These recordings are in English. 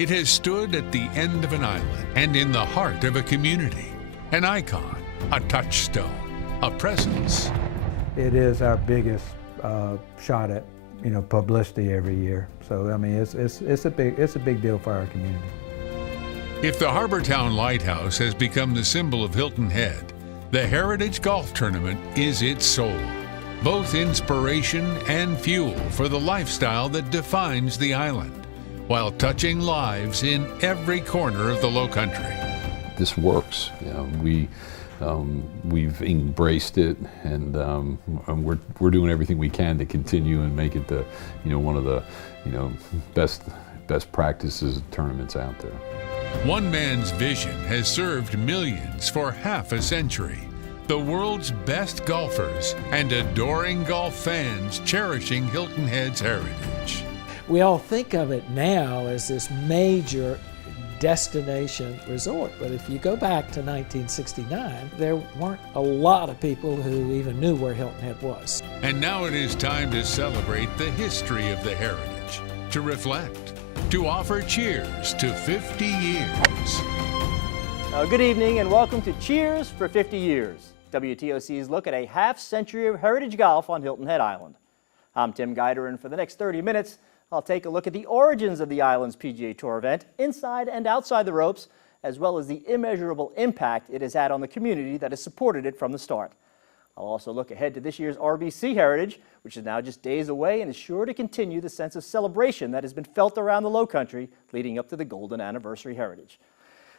It has stood at the end of an island and in the heart of a community. An icon, a touchstone, a presence. It is our biggest shot at, publicity every year. So I mean, it's a big deal for our community. If the Harbour Town Lighthouse has become the symbol of Hilton Head, the Heritage Golf Tournament is its soul. Both inspiration and fuel for the lifestyle that defines the island, while touching lives in every corner of the Lowcountry. This works. We've embraced it, and we're doing everything we can to continue and make it the, one of the, best practices tournaments out there. One man's vision has served millions for half a century. The world's best golfers and adoring golf fans cherishing Hilton Head's heritage. We all think of it now as this major destination resort, but if you go back to 1969, there weren't a lot of people who even knew where Hilton Head was. And now it is time to celebrate the history of the heritage, to reflect, to offer cheers to 50 years. Good evening and welcome to Cheers for 50 Years, WTOC's look at a half-century of heritage golf on Hilton Head Island. I'm Tim Guidera, and for the next 30 minutes, I'll take a look at the origins of the island's PGA Tour event, inside and outside the ropes, as well as the immeasurable impact it has had on the community that has supported it from the start. I'll also look ahead to this year's RBC Heritage, which is now just days away and is sure to continue the sense of celebration that has been felt around the Lowcountry leading up to the Golden Anniversary Heritage.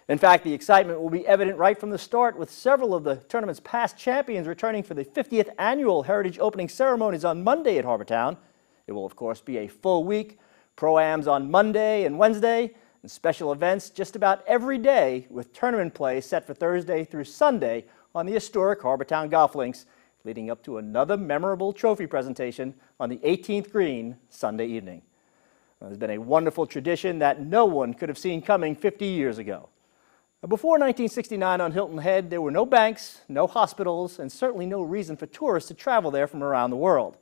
In fact, the excitement will be evident right from the start, with several of the tournament's past champions returning for the 50th annual Heritage opening ceremonies on Monday at Harbour Town. It will, of course, be a full week, pro-ams on Monday and Wednesday, and special events just about every day, with tournament play set for Thursday through Sunday on the historic Harbour Town golf links, leading up to another memorable trophy presentation on the 18th green Sunday evening. There's been a wonderful tradition that no one could have seen coming 50 years ago. Before 1969 on Hilton Head, there were no banks, no hospitals, and certainly no reason for tourists to travel there from around the world.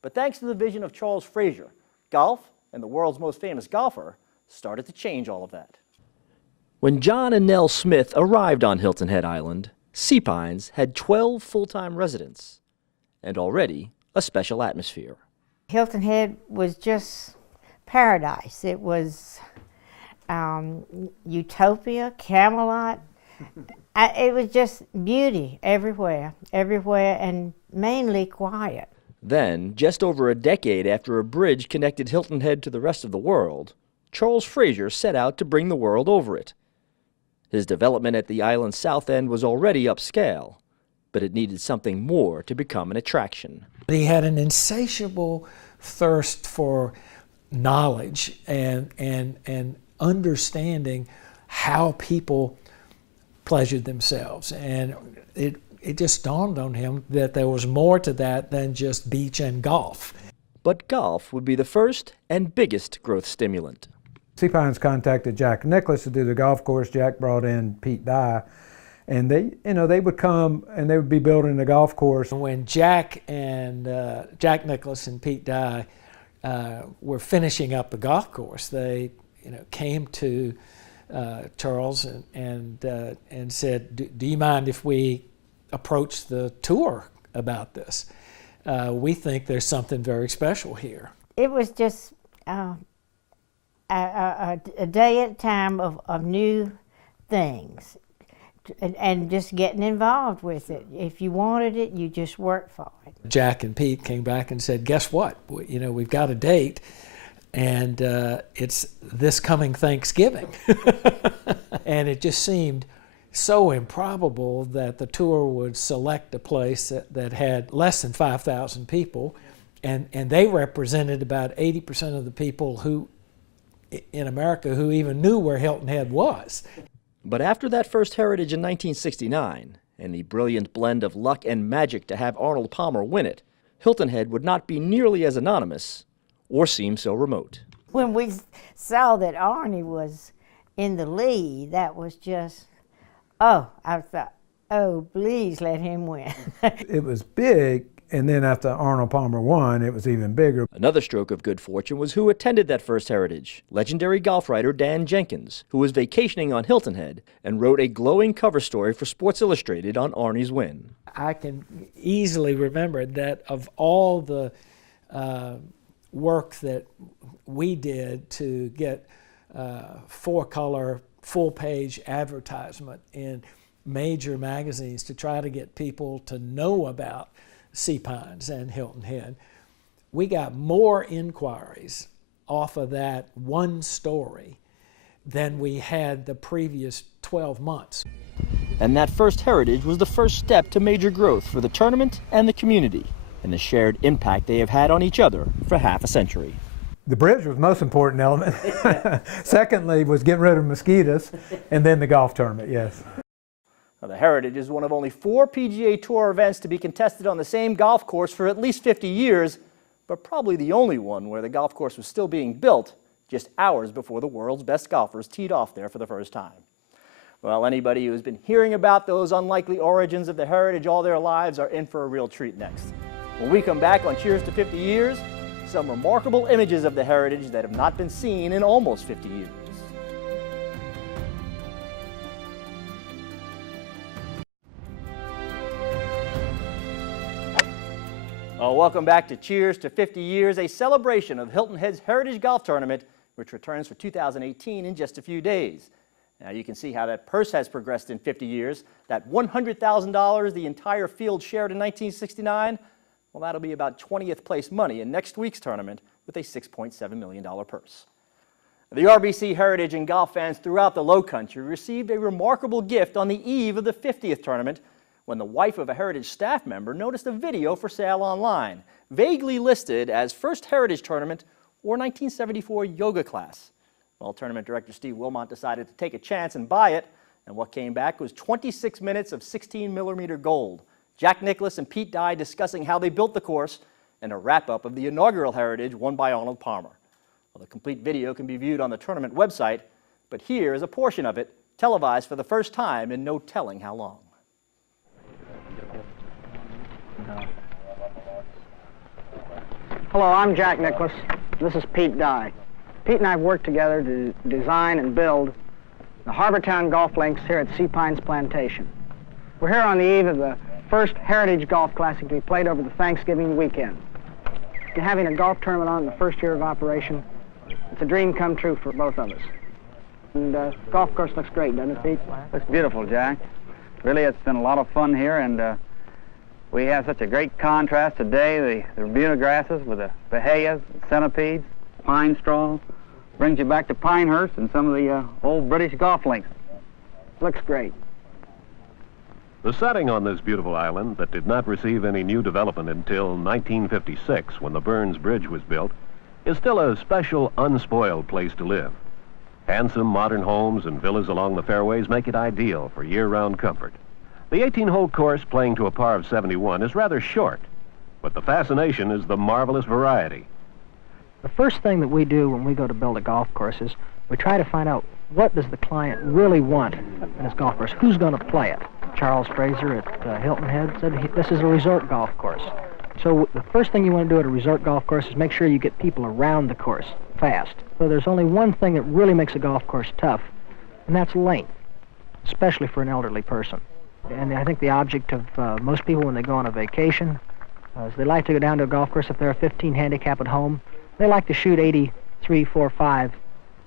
But thanks to the vision of Charles Frazier, golf, and the world's most famous golfer, started to change all of that. When John and Nell Smith arrived on Hilton Head Island, Sea Pines had 12 full-time residents and already a special atmosphere. Hilton Head was just paradise. It was utopia, Camelot. It was just beauty everywhere, and mainly quiet. Then, just over a decade after a bridge connected Hilton Head to the rest of the world, Charles Frazier set out to bring the world over it. His development at the island's south end was already upscale, but it needed something more to become an attraction. He had an insatiable thirst for knowledge and understanding how people pleasured themselves, and it just dawned on him that there was more to that than just beach and golf. But golf would be the first and biggest growth stimulant. Sea Pines contacted Jack Nicklaus to do the golf course. Jack brought in Pete Dye, and they would come and they would be building the golf course. When Jack Nicklaus and Pete Dye were finishing up the golf course, they came to Charles and said, do you mind if we approach the tour about this? We think there's something very special here. It was just a day at a time of new things and just getting involved with it. If you wanted it, you just worked for it. Jack and Pete came back and said, guess what? We've got a date, and it's this coming Thanksgiving. And it just seemed so improbable that the tour would select a place that had less than 5,000 people, and they represented about 80% of the people who in America who even knew where Hilton Head was. But after that first heritage in 1969, and the brilliant blend of luck and magic to have Arnold Palmer win it, Hilton Head would not be nearly as anonymous or seem so remote. When we saw that Harney was in the lead, that was just, I thought, oh, please let him win. It was big, And then after Arnold Palmer won, it was even bigger. Another stroke of good fortune was who attended that first Heritage, legendary golf writer Dan Jenkins, who was vacationing on Hilton Head and wrote a glowing cover story for Sports Illustrated on Arnie's win. I can easily remember that of all the work that we did to get four-color, full-page advertisement in major magazines to try to get people to know about Sea Pines and Hilton Head, we got more inquiries off of that one story than we had the previous 12 months. And that first Heritage was the first step to major growth for the tournament and the community, and the shared impact they have had on each other for half a century. The bridge was the most important element. Secondly was getting rid of mosquitoes, and then the golf tournament, yes. Now, the Heritage is one of only 4 PGA Tour events to be contested on the same golf course for at least 50 years, but probably the only one where the golf course was still being built just hours before the world's best golfers teed off there for the first time. Well, anybody who's been hearing about those unlikely origins of the Heritage all their lives are in for a real treat next. When we come back on Cheers to 50 Years, some remarkable images of the Heritage that have not been seen in almost 50 years. Welcome back to Cheers to 50 Years, a celebration of Hilton Head's Heritage Golf Tournament, which returns for 2018 in just a few days. Now you can see how that purse has progressed in 50 years. That $100,000 the entire field shared in 1969, well, that'll be about 20th place money in next week's tournament with a $6.7 million purse. The RBC Heritage and golf fans throughout the Lowcountry received a remarkable gift on the eve of the 50th tournament when the wife of a Heritage staff member noticed a video for sale online, vaguely listed as First Heritage Tournament or 1974 yoga class. Well, tournament director Steve Wilmot decided to take a chance and buy it, and what came back was 26 minutes of 16mm gold. Jack Nicklaus and Pete Dye discussing how they built the course, and a wrap-up of the inaugural Heritage won by Arnold Palmer. Well, the complete video can be viewed on the tournament website, but here is a portion of it, televised for the first time in no telling how long. Hello, I'm Jack Nicklaus. This is Pete Dye. Pete and I have worked together to design and build the Harbour Town golf links here at Sea Pines Plantation. We're here on the eve of the first Heritage Golf Classic to be played over the Thanksgiving weekend. And having a golf tournament on in the first year of operation, it's a dream come true for both of us. And the golf course looks great, doesn't it, Pete? Looks beautiful, Jack. Really, it's been a lot of fun here, and we have such a great contrast today. The Rabuna grasses with the bahayas, centipedes, pine straw, brings you back to Pinehurst and some of the old British golf links. Looks great. The setting on this beautiful island that did not receive any new development until 1956, when the Burns Bridge was built, is still a special, unspoiled place to live. Handsome modern homes and villas along the fairways make it ideal for year-round comfort. The 18-hole course, playing to a par of 71, is rather short, but the fascination is the marvelous variety. The first thing that we do when we go to build a golf course is we try to find out what does the client really want in his golf course, who's going to play it. Charles Fraser at Hilton Head said this is a resort golf course. So the first thing you want to do at a resort golf course is make sure you get people around the course fast. So there's only one thing that really makes a golf course tough, and that's length, especially for an elderly person. And I think the object of most people when they go on a vacation is they like to go down to a golf course. If they're a 15 handicap at home, they like to shoot 83, 4, 5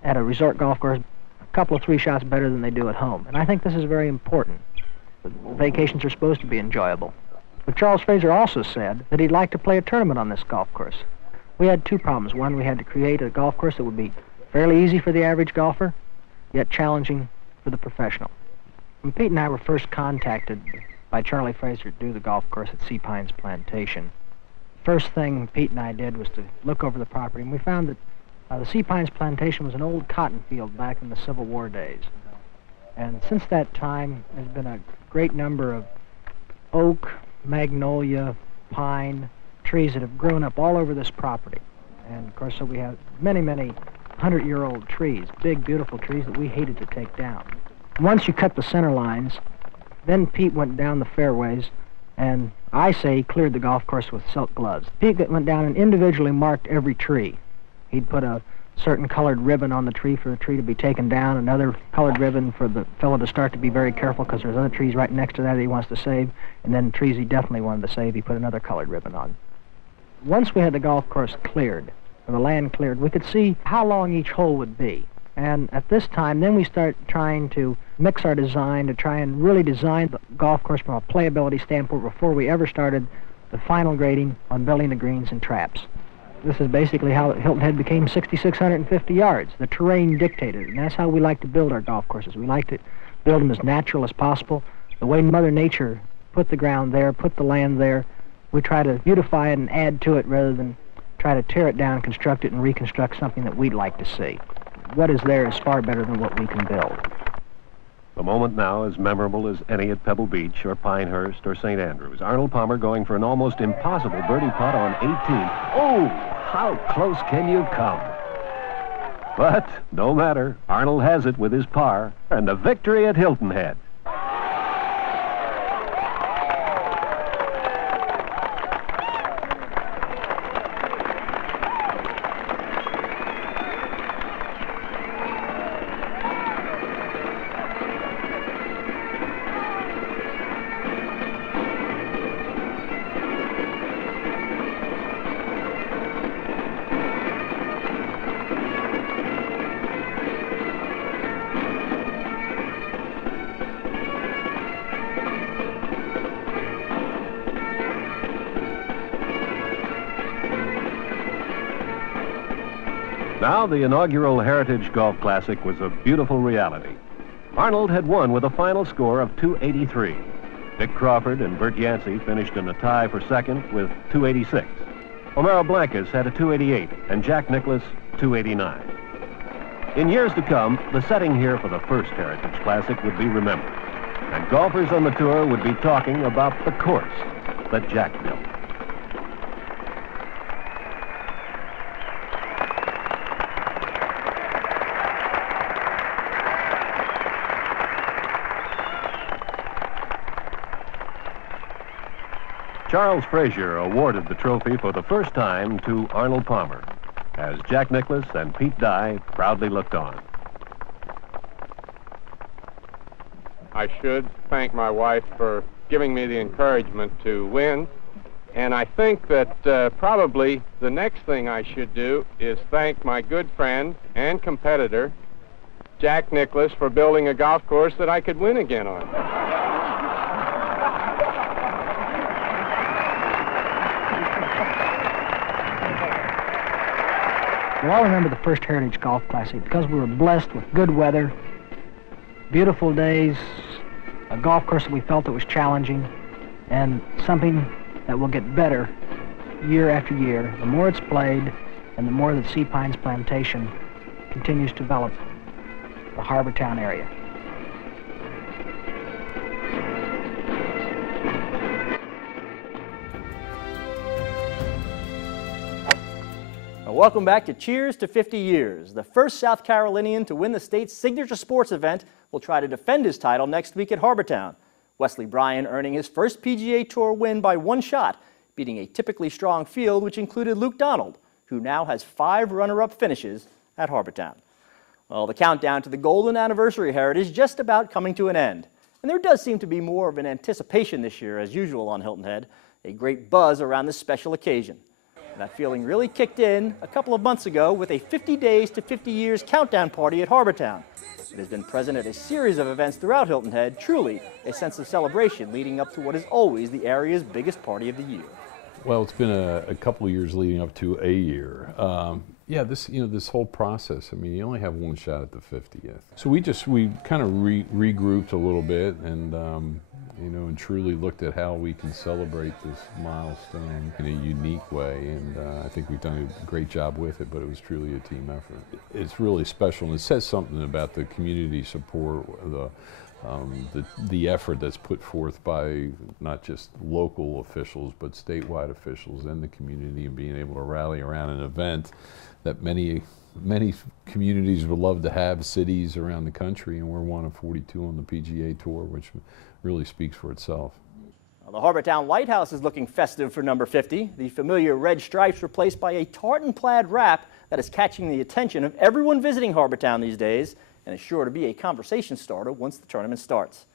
at a resort golf course, a couple of 3 shots better than they do at home. And I think this is very important. Vacations are supposed to be enjoyable. But Charles Fraser also said that he'd like to play a tournament on this golf course. We had 2 problems. One, we had to create a golf course that would be fairly easy for the average golfer, yet challenging for the professional. When Pete and I were first contacted by Charlie Fraser to do the golf course at Sea Pines Plantation, first thing Pete and I did was to look over the property, and we found that the Sea Pines Plantation was an old cotton field back in the Civil War days. And since that time, there's been a great number of oak, magnolia, pine trees that have grown up all over this property. And of course, so we have many, many 100-year-old trees, big, beautiful trees that we hated to take down. Once you cut the center lines, then Pete went down the fairways And I say he cleared the golf course with silk gloves. Pete went down and individually marked every tree. He'd put a certain colored ribbon on the tree for the tree to be taken down, another colored ribbon for the fellow to start to be very careful because there's other trees right next to that he wants to save, and then trees he definitely wanted to save, he put another colored ribbon on. Once we had the golf course cleared, or the land cleared, we could see how long each hole would be. And at this time, then we start trying to mix our design to try and really design the golf course from a playability standpoint before we ever started the final grading on building the greens and traps. This is basically how Hilton Head became 6,650 yards. The terrain dictated it, and that's how we like to build our golf courses. We like to build them as natural as possible. The way Mother Nature put the ground there, put the land there, we try to beautify it and add to it rather than try to tear it down, construct it, and reconstruct something that we'd like to see. What is there is far better than what we can build. The moment now is memorable as any at Pebble Beach or Pinehurst or St. Andrews. Arnold Palmer going for an almost impossible birdie putt on 18. Oh, how close can you come? But no matter, Arnold has it with his par and the victory at Hilton Head. Now the inaugural Heritage Golf Classic was a beautiful reality. Arnold had won with a final score of 283. Dick Crawford and Bert Yancey finished in a tie for second with 286. Omero Blancas had a 288 and Jack Nicklaus 289. In years to come, the setting here for the first Heritage Classic would be remembered, and golfers on the tour would be talking about the course that Jack built. Charles Frazier awarded the trophy for the first time to Arnold Palmer, as Jack Nicklaus and Pete Dye proudly looked on. I should thank my wife for giving me the encouragement to win, and I think that probably the next thing I should do is thank my good friend and competitor, Jack Nicklaus, for building a golf course that I could win again on. Well, I remember the first Heritage Golf Classic because we were blessed with good weather, beautiful days, a golf course that we felt that was challenging, and something that will get better year after year. The more it's played and the more that Sea Pines Plantation continues to develop the Harbour Town area. Welcome back to Cheers to 50 Years. The first South Carolinian to win the state's signature sports event will try to defend his title next week at Harbour Town. Wesley Bryan earning his first PGA Tour win by one shot, beating a typically strong field which included Luke Donald, who now has 5 runner-up finishes at Harbour Town. Well, the countdown to the golden anniversary Heritage is just about coming to an end. And there does seem to be more of an anticipation this year, as usual on Hilton Head, a great buzz around this special occasion. That feeling really kicked in a couple of months ago with a 50 Days to 50 Years countdown party at Harbour Town. It has been present at a series of events throughout Hilton Head, truly a sense of celebration leading up to what is always the area's biggest party of the year. Well, it's been a couple of years leading up to a year. Yeah, this whole process, I mean, you only have one shot at the 50th. So we kind of regrouped a little bit and, and truly looked at how we can celebrate this milestone in a unique way. And I think we've done a great job with it, but it was truly a team effort. It's really special, and it says something about the community support, the effort that's put forth by not just local officials, but statewide officials and the community, and being able to rally around an event that many communities would love to have, cities around the country, and we're one of 42 on the PGA Tour, which really speaks for itself. Well, the Harbour Town Lighthouse is looking festive for number 50. The familiar red stripes replaced by a tartan plaid wrap that is catching the attention of everyone visiting Harbour Town these days and is sure to be a conversation starter once the tournament starts.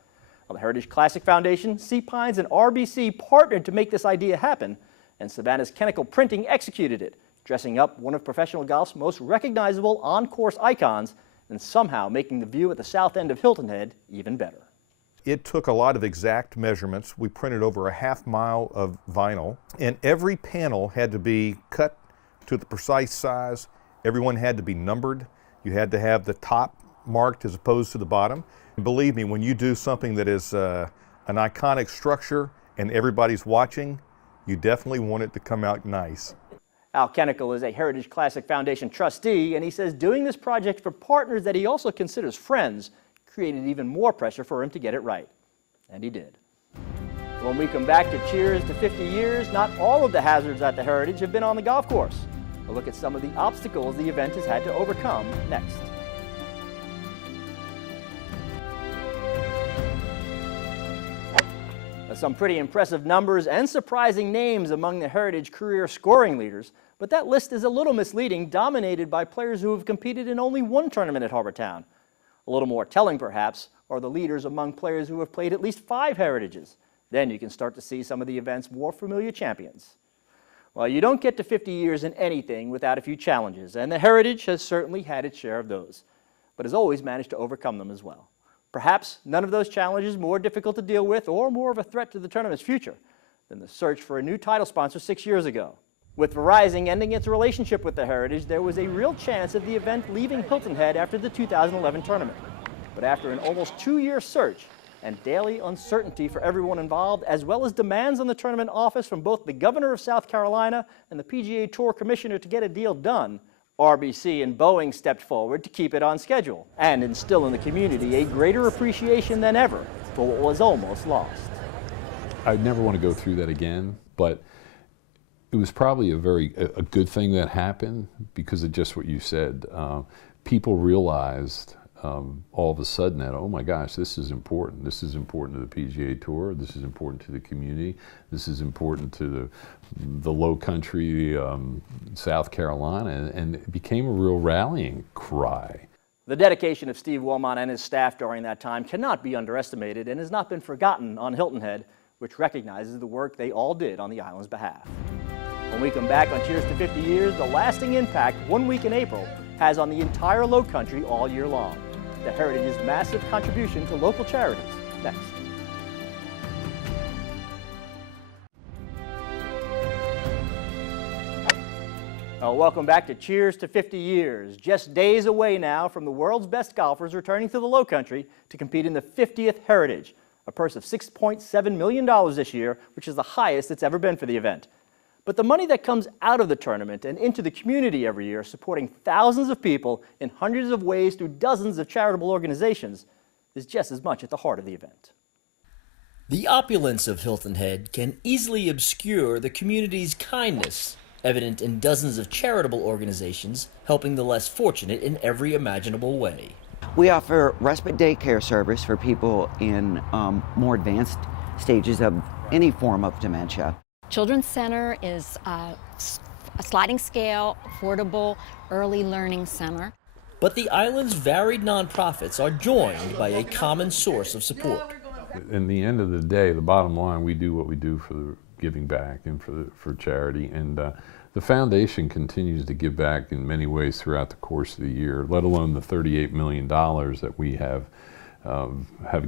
Well, the Heritage Classic Foundation, Sea Pines, and RBC partnered to make this idea happen, and Savannah's Chemical Printing executed it, dressing up one of professional golf's most recognizable on-course icons and somehow making the view at the south end of Hilton Head even better. It took a lot of exact measurements. We printed over a half mile of vinyl, and every panel had to be cut to the precise size. Everyone had to be numbered. You had to have the top marked as opposed to the bottom. And believe me, when you do something that is an iconic structure and everybody's watching, you definitely want it to come out nice. Al Kennickel is a Heritage Classic Foundation trustee, and he says doing this project for partners that he also considers friends created even more pressure for him to get it right. And he did. When we come back to Cheers to 50 Years, not all of the hazards at the Heritage have been on the golf course. We'll look at some of the obstacles the event has had to overcome next. Some pretty impressive numbers and surprising names among the Heritage career scoring leaders, but that list is a little misleading, dominated by players who have competed in only one tournament at Harbour Town. A little more telling, perhaps, are the leaders among players who have played at least 5 Heritages. Then you can start to see some of the event's more familiar champions. Well, you don't get to 50 years in anything without a few challenges, and the Heritage has certainly had its share of those, but has always managed to overcome them as well. Perhaps none of those challenges more difficult to deal with or more of a threat to the tournament's future than the search for a new title sponsor 6 years ago. With Verizon ending its relationship with the Heritage, there was a real chance of the event leaving Hilton Head after the 2011 tournament. But after an almost 2-year search and daily uncertainty for everyone involved, as well as demands on the tournament office from both the governor of South Carolina and the PGA Tour commissioner to get a deal done, RBC and Boeing stepped forward to keep it on schedule and instill in the community a greater appreciation than ever for what was almost lost. I'd never want to go through that again, but it was probably a good thing that happened because of just what you said. People realized all of a sudden that, oh my gosh, this is important. This is important to the PGA Tour. This is important to the community. This is important to the low country, South Carolina, and it became a real rallying cry. The dedication of Steve Wilmot and his staff during that time cannot be underestimated and has not been forgotten on Hilton Head, which recognizes the work they all did on the island's behalf. When we come back on Cheers to 50 Years, the lasting impact 1 week in April has on the entire Low Country all year long. The Heritage's massive contribution to local charities. Next. Welcome back to Cheers to 50 Years. Just days away now from the world's best golfers returning to the Low Country to compete in the 50th Heritage, a purse of $6.7 million this year, which is the highest it's ever been for the event. But the money that comes out of the tournament and into the community every year, supporting thousands of people in hundreds of ways through dozens of charitable organizations, is just as much at the heart of the event. The opulence of Hilton Head can easily obscure the community's kindness, evident in dozens of charitable organizations helping the less fortunate in every imaginable way. We offer respite daycare service for people in more advanced stages of any form of dementia. Children's Center is a sliding scale, affordable, early learning center. But the island's varied nonprofits are joined by a common source of support. In the end of the day, the bottom line, we do what we do for the giving back and for charity, and the foundation continues to give back in many ways throughout the course of the year, let alone the $38 million that we have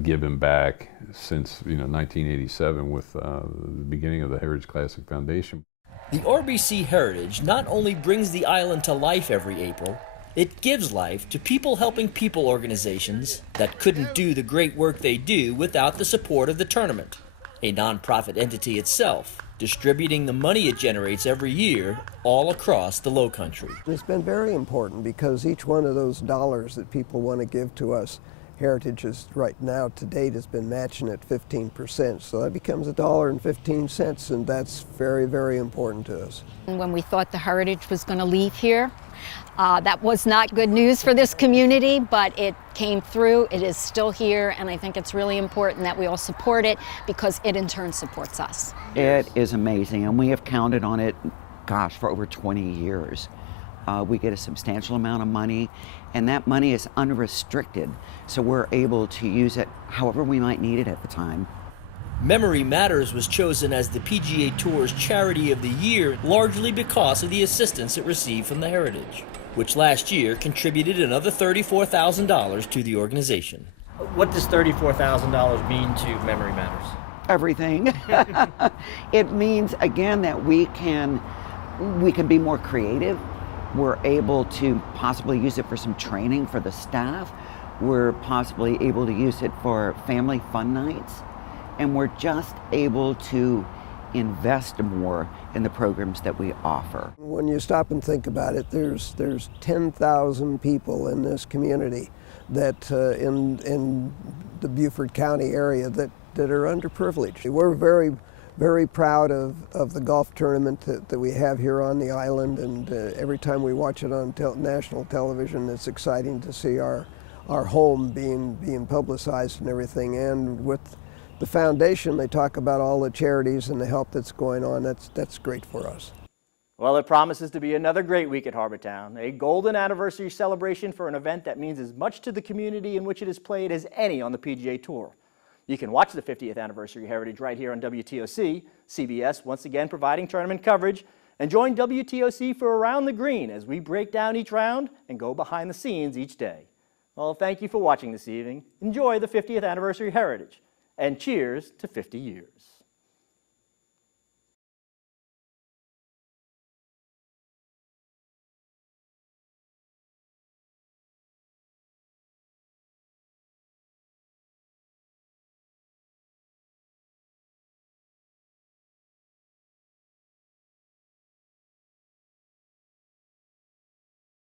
given back since 1987 with the beginning of the Heritage Classic Foundation. The RBC Heritage not only brings the island to life every April, it gives life to people helping people organizations that couldn't do the great work they do without the support of the tournament, a nonprofit entity itself, distributing the money it generates every year all across the Low Country. It's been very important because each one of those dollars that people want to give to us Heritage is right now to date has been matching at 15%, so that becomes $1.15, and that's very, very important to us. When we thought the Heritage was going to leave here, that was not good news for this community, but it came through. It is still here, and I think it's really important that we all support it because it in turn supports us. It is amazing, and we have counted on it, gosh, for over 20 years. We get a substantial amount of money, and that money is unrestricted, so we're able to use it however we might need it at the time. Memory Matters was chosen as the PGA Tour's Charity of the Year largely because of the assistance it received from the Heritage, which last year contributed another $34,000 to the organization. What does $34,000 mean to Memory Matters? Everything. It means, again, that we can be more creative. We're able to possibly use it for some training for the staff. We're possibly able to use it for family fun nights. And we're just able to invest more in the programs that we offer. When you stop and think about it, there's 10,000 people in this community that in the Beaufort County area that are underprivileged. We're very proud of the golf tournament that we have here on the island, and every time we watch it on national television, it's exciting to see our home being publicized and everything. And with the foundation, they talk about all the charities and the help that's going on. That's great for us. Well, it promises to be another great week at Harbour Town, a golden anniversary celebration for an event that means as much to the community in which it is played as any on the PGA Tour. You can watch the 50th Anniversary Heritage right here on WTOC, CBS once again providing tournament coverage, and join WTOC for Around the Green as we break down each round and go behind the scenes each day. Well, thank you for watching this evening. Enjoy the 50th Anniversary Heritage, and cheers to 50 years.